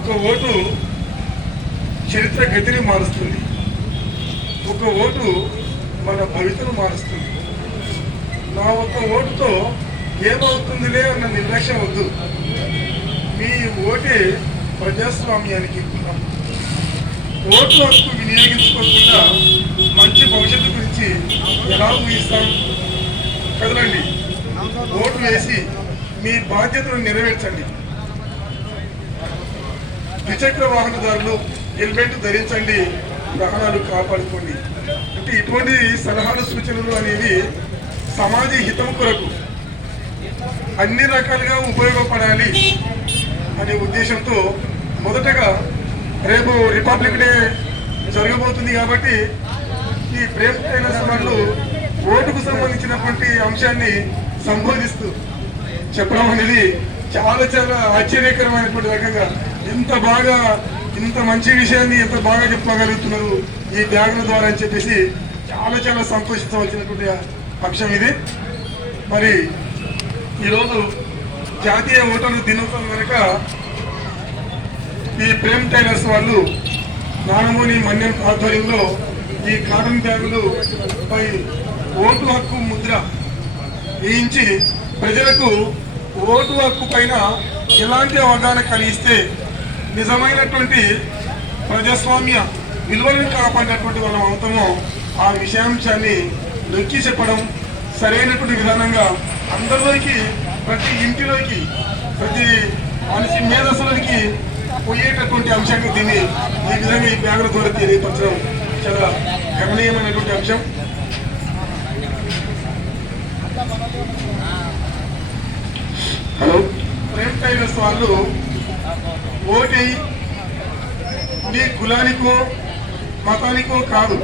ఒక ఓటు చరిత్ర గతిని మారుస్తుంది. ఒక ఓటు మన భవితను మారుస్తుంది. నా ఒక్క ఓటుతో ఏమవుతుందిలే అన్న నిర్లక్ష్యం వద్దు. మీ ఓటే ప్రజాస్వామ్యానికి కులం. ఓటు హక్కు వినియోగించుకోకుండా మంచి భవిష్యత్తు గురించి ఎలా ఊహిస్తాం? కదలండి, ఓటు వేసి మీ బాధ్యతను నెరవేర్చండి. ద్విచక్ర వాహనదారులు హెల్మెట్ ధరించండి, ప్రాణాలు కాపాడుకోండి. అంటే ఇటువంటి సలహాలు సూచనలు అనేవి సమాజ హితం కొరకు అన్ని రకాలుగా ఉపయోగపడాలి అనే ఉద్దేశంతో మొదటగా రేపు రిపబ్లిక్ డే జరగబోతుంది కాబట్టి ఈ ప్రేమ్ టైలర్స్ వాళ్ళు ఓటుకు సంబంధించినటువంటి అంశాన్ని సంబోధిస్తూ చెప్పడం అనేది చాలా చాలా ఆశ్చర్యకరమైనటువంటి రకంగా ఇంత మంచి విషయాన్ని ఎంత బాగా చెప్పగలుగుతున్నారు ఈ బ్యాగుల ద్వారా అని చెప్పేసి చాలా చాలా సంతోషించవలసినటువంటి అంశం ఇది. మరి ఈరోజు జాతీయ ఓటర్ల దినోత్సవం కనుక ఈ ప్రేమ్ టైలర్స్ వాళ్ళు నానమోని మన్యం ఆధ్వర్యంలో ఈ కాటన్ బ్యాగులు పై ఓటు హక్కు ముద్ర వేయించి ప్రజలకు ఓటు హక్కు పైన ఎలాంటి అవగాహన కలిగిస్తే నిజమైనటువంటి ప్రజాస్వామ్య విలువలను కాపాడినటువంటి వాళ్ళం అవుతామో ఆ విషయాంశాన్ని నొక్కి చెప్పడం సరైనటువంటి విధానంగా అందరిలోకి, ప్రతి ఇంటిలోకి, ప్రతి మనిషి మేధస్సులకి పోయేటటువంటి అంశంగా దీన్ని ఈ విధంగా ఈ బ్యాగుల ద్వారా తెలియపరచడం చాలా గమనీయమైనటువంటి అంశం. హలో, ప్రేమ్ టైలర్స్ వాళ్ళు ఓటై నీ కులానికో మతానికో కాదు,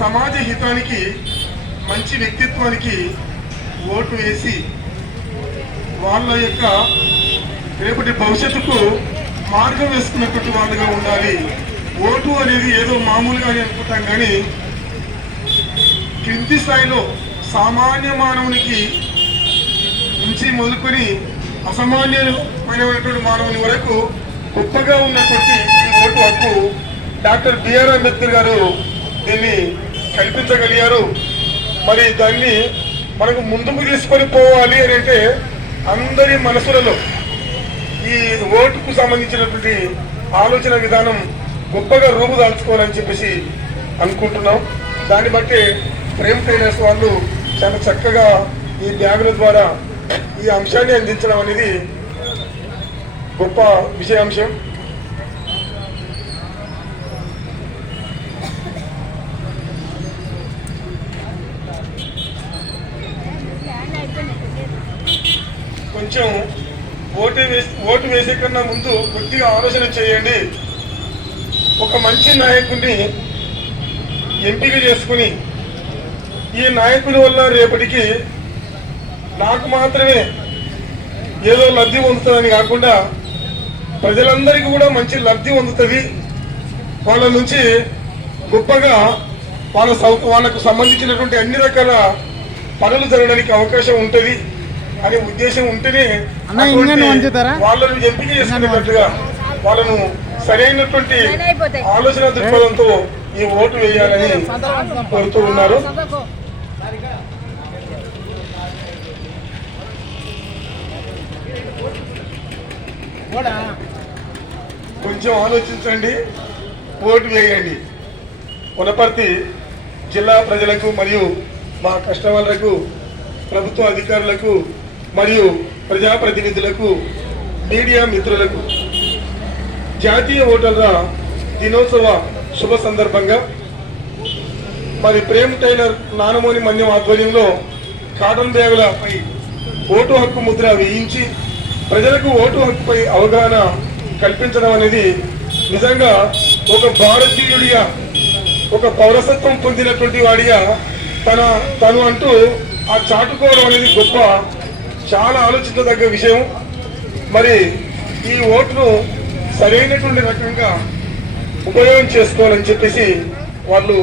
సమాజ హితానికి మంచి వ్యక్తిత్వానికి ఓటు వేసి వాళ్ళ యొక్క రేపటి భవిష్యత్తుకు మార్గం వేసుకున్నటువంటి వాళ్ళుగా ఉండాలి. ఓటు అనేది ఏదో మామూలుగా అనుకుంటాం కానీ క్రింది స్థాయిలో సామాన్య మానవునికి నుంచి మొదలుకొని అసామాన్యమైనటువంటి మానవుని వరకు గొప్పగా ఉన్నటువంటి ఈ ఓటు హక్కు డాక్టర్ బిఆర్ అంబేద్కర్ గారు దీన్ని కల్పించగలిగారు. మరి దాన్ని మనకు ముందుకు తీసుకొని పోవాలి అని అంటే అందరి మనసులలో ఈ ఓటుకు సంబంధించినటువంటి ఆలోచన విధానం గొప్పగా రూపుదాల్చుకోవాలని చెప్పేసి అనుకుంటున్నాం. దాన్ని బట్టి ప్రేమ్ టైలర్స్ వాళ్ళు చాలా చక్కగా ఈ బ్యాగుల ద్వారా ఈ అంశాన్ని అందించడం అనేది గొప్ప విషయాంశం. కొంచెం ఓటు వేసే కన్నా ముందు కొద్దిగా ఆలోచన చేయండి. ఒక మంచి నాయకుడిని ఎంపిక చేసుకుని ఈ నాయకుడి వల్ల రేపటికి నాకు మాత్రమే ఏదో లబ్ధి పొందుతుందని కాకుండా ప్రజలందరికీ కూడా మంచి లబ్ధి పొందుతుంది, వాళ్ళ నుంచి గొప్పగా వాళ్ళకు సంబంధించినటువంటి అన్ని రకాల పనులు జరగడానికి అవకాశం ఉంటుంది అనే ఉద్దేశం ఉంటేనే వాళ్ళను ఎంపిక చేసుకునేటట్టుగా వాళ్ళను సరైనటువంటి ఆలోచన దృక్పథంతో ఈ ఓటు వేయాలని కోరుతూ ఉన్నారు. కొంచెం ఆలోచించండి, ఓటు వేయండి. వనపర్తి జిల్లా ప్రజలకు మరియు మా కస్టమర్లకు, ప్రభుత్వ అధికారులకు మరియు ప్రజాప్రతినిధులకు, మీడియా మిత్రులకు జాతీయ ఓటర్ల దినోత్సవ శుభ సందర్భంగా మరి ప్రేమ్ టైలర్ నానమోని మన్యం ఆధ్వర్యంలో కాటన్ బ్యాగులపై ఓటు హక్కు ముద్ర వేయించి ప్రజలకు ఓటు హక్కుపై అవగాహన కల్పించడం అనేది నిజంగా ఒక భారతీయుడిగా, ఒక పౌరసత్వం పొందినటువంటి వాడిగా తను అంటూ ఆ చాటుకోవడం అనేది గొప్ప, చాలా ఆలోచించదగ్గ విషయం. మరి ఈ ఓటును సరైనటువంటి రకంగా ఉపయోగం చేసుకోవాలని చెప్పేసి వాళ్ళు